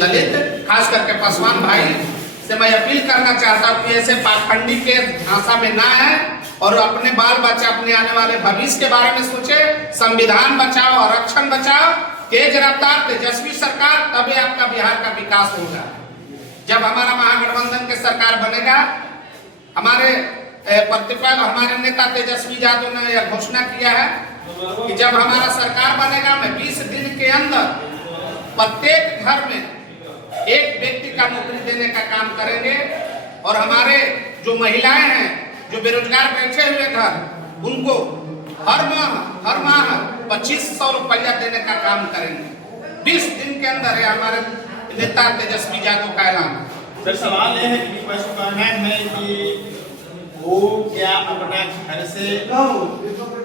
दलित, खास करके पासवान भाई से मैं अपील करना चाहता हूँ कि ऐसे पाखंडी के भाषा में ना है और अपने बाल बच्चा, अपने आने वाले भविष्य के बारे में सोचे। संविधान बचाओ, आरक्षण बचाओ, तेज रफ्तार तेजस्वी सरकार, तभी आपका बिहार का विकास होगा। जब हमारा महागठबंधन के सरकार बनेगा, हमारे प्रतिपक्ष हमारे नेता तेजस्वी यादव ने यह घोषणा किया है कि जब हमारा सरकार बनेगा, मैं 20 दिन के अंदर प्रत्येक घर में एक व्यक्ति का नौकरी देने का काम करेंगे और हमारे जो महिलाएं हैं जो बेरोजगार बैठे हुए घर, उनको हर माह 2500 रुपया देने का काम करेंगे। 20 दिन के अंदर है हमारे नेता तेजस्वी यादव का ऐलान। सर सवाल यह है कि विपक्ष का कहना है कि वो क्या अपना घर से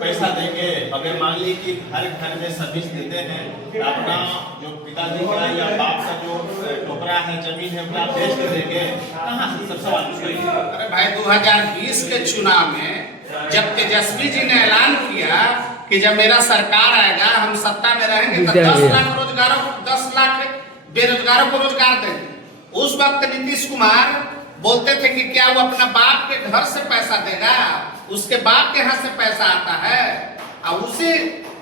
पैसा देंगे? अगर मान ली कि हर घर में सर्विस देते हैं, अपना जो पिताजी का या बाप का जो टोकरा है, जमीन है, वो आप बेच के देंगे कहाँ? सब सवाल पूछिए। अरे भाई, 2020 के चुनाव में जब तेजस्वी जी ने ऐलान किया कि जब मेरा सरकार आएगा, हम सत्ता में रहेंगे तो 10 लाख बेरोजगारों को रोजगार देंगे। उस वक्त नीतीश कुमार बोलते थे कि क्या वो अपना बाप के घर से पैसा देगा, उसके बाप के यहाँ से पैसा आता है। और उसी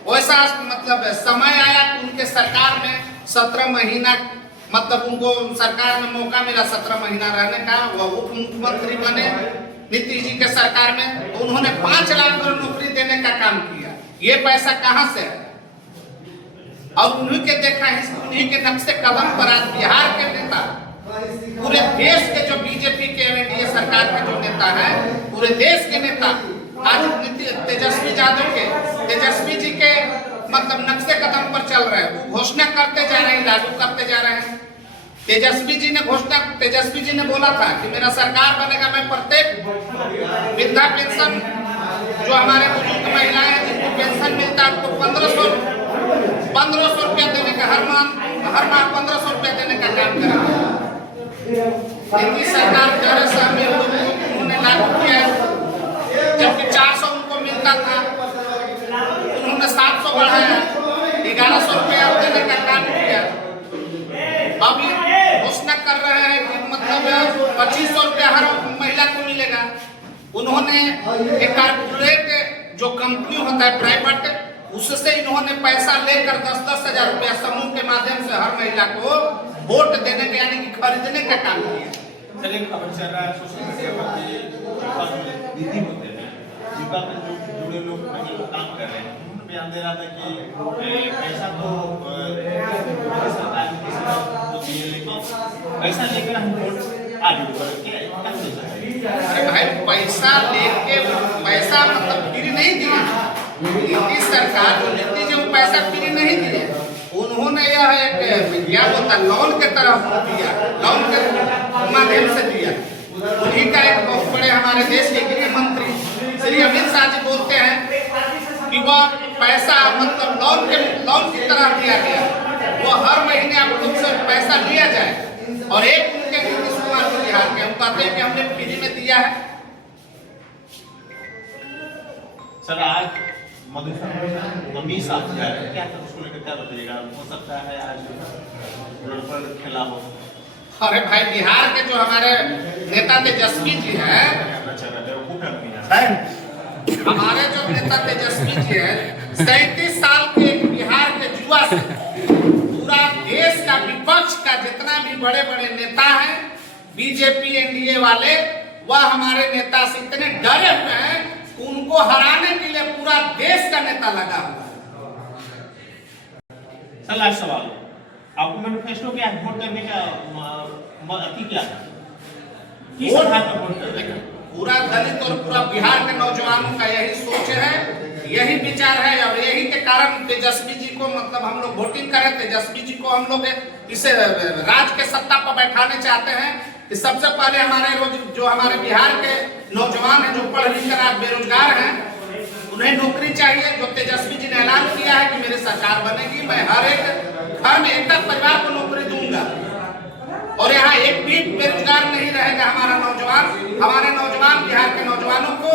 वैसा मतलब समय आया कि उनके सरकार में 17 महीना मतलब उनको सरकार में मौका मिला 17 महीना रहने का। वह उप मुख्यमंत्री बने नीतीश जी के सरकार में, तो उन्होंने 5 लाख नौकरी देने का काम किया। ये पैसा कहाँ से है? और उन्हीं के देखा है, उन्हीं के नक्शे कदम पर आज बिहार के नेता, पूरे देश के जो बीजेपी के एनडीए सरकार के जो नेता है, पूरे देश के नेता आज तेजस्वी जी के मतलब नक्शे कदम पर चल रहे हैं। वो घोषणा करते जा रहे हैं, लागू करते जा रहे हैं। तेजस्वी जी ने बोला था कि मेरा सरकार बनेगा, मैं प्रत्येक वृद्धा पेंशन जो हमारे बुजुर्ग महिलाएं जिनको पेंशन मिलता है, उनको 1500 रुपया देने का हर माह 1500 रुपया देने का काम करेंगे। इनकी सरकार उन्होंने लागू किया, जबकि 400 उनको मिलता था, उन्होंने 700 बढ़ाया, 1100 रुपया देने का काम किया। अब घोषणा कर रहे हैं कि मतलब 2500 रुपया हर महिला को मिलेगा। उन्होंने एक कारपोरेट जो कंपनी होता है प्राइवेट, उससे इन्होंने पैसा लेकर 10-10 हजार रुपया समूह के माध्यम से हर महिला को वोट देने के यानी कि खरीदने का काम किया। सर एक खबर चल रहा है सोशल मीडिया पर कि दीदी होते हैं, जीविका में जो जुड़े लोग काम कर रहे हैं, उन्होंने बयान दे रहा था कि पैसा तो सरकार ने किसी को दिए, लेकिन पैसा लेकर हम वोट आगे बढ़ेंगे। अरे भाई, पैसा मतलब फ्री नहीं दिया। नीतीश सरकार जो नीति जो पैसा फ्री नहीं दिए, उन्होंने यह एक क्या बोलता लोन के तरफ दिया, लोन के माध्यम से दिया। उन्हीं का एक बहुत बड़े हमारे देश के गृह मंत्री श्री अमित शाह जी बोलते हैं कि वह पैसा मतलब लोन की तरह दिया गया। वो हर महीने आप लोग से पैसा लिया जाए और एक उनके नीतीश कुमार को बिहार के हम कहते हैं कि हमने फ्री में दिया है। सर आज अमीषा क्या उसको लेकर क्या बताइएगा? हो सकता है आज रोड पर खेला हो। अरे भाई, बिहार के जो हमारे नेता तेजस्वी जी हैं, हमारे जो नेता तेजस्वी जी हैं, 37 साल के बिहार के युवा से पूरा देश का विपक्ष का जितना भी बड़े बड़े नेता हैं, बीजेपी एनडीए वाले, वह हमारे नेता से इतने डरे हुए हैं, उनको हराने के लिए पूरा देश का नेता लगा हुआ है। सर लास्ट सवाल, आपको मैनिफेस्टो क्या वोट करने का अति क्या था? किस आधार पर वोट करने का? पूरा दलित और पूरा बिहार के नौजवानों का यही सोच है, यही विचार है और यही के कारण तेजस्वी जी को मतलब हम लोग वोटिंग करें। तेजस्वी जी को हम लोग इसे राज के सत्ता पर बैठाने चाहते हैं कि सबसे पहले जो हमारे बिहार के नौजवान हैं, जो पढ़ लिख कर आज बेरोजगार हैं, उन्हें नौकरी चाहिए। जो तेजस्वी जी ने ऐलान किया है कि मेरी सरकार बनेगी, मैं हर एक घर में एक परिवार को नौकरी दूंगा और यहाँ एक भी बेरोजगार नहीं रहेगा। हमारे नौजवान बिहार के नौजवानों को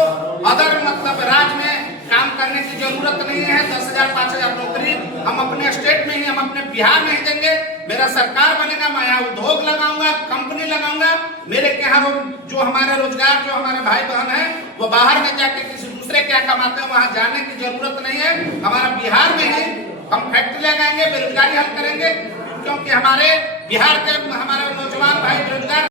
अदर मतलब राज्य में काम करने की जरूरत नहीं है। 10,000 5,000 नौकरी हम अपने स्टेट में ही, हम अपने बिहार में ही देंगे। मेरा सरकार बनेगा, मैं यहाँ उद्योग लगाऊंगा, कंपनी लगाऊंगा। मेरे यहाँ जो हमारे रोजगार, जो हमारे भाई बहन है, वो बाहर में जाके किसी दूसरे क्या कमाते हैं वहां जाने की जरूरत नहीं है। हमारा बिहार में ही हम फैक्ट्री लगाएंगे, बेरोजगारी हल करेंगे, क्योंकि हमारे बिहार के हमारे नौजवान भाई बेरोजगार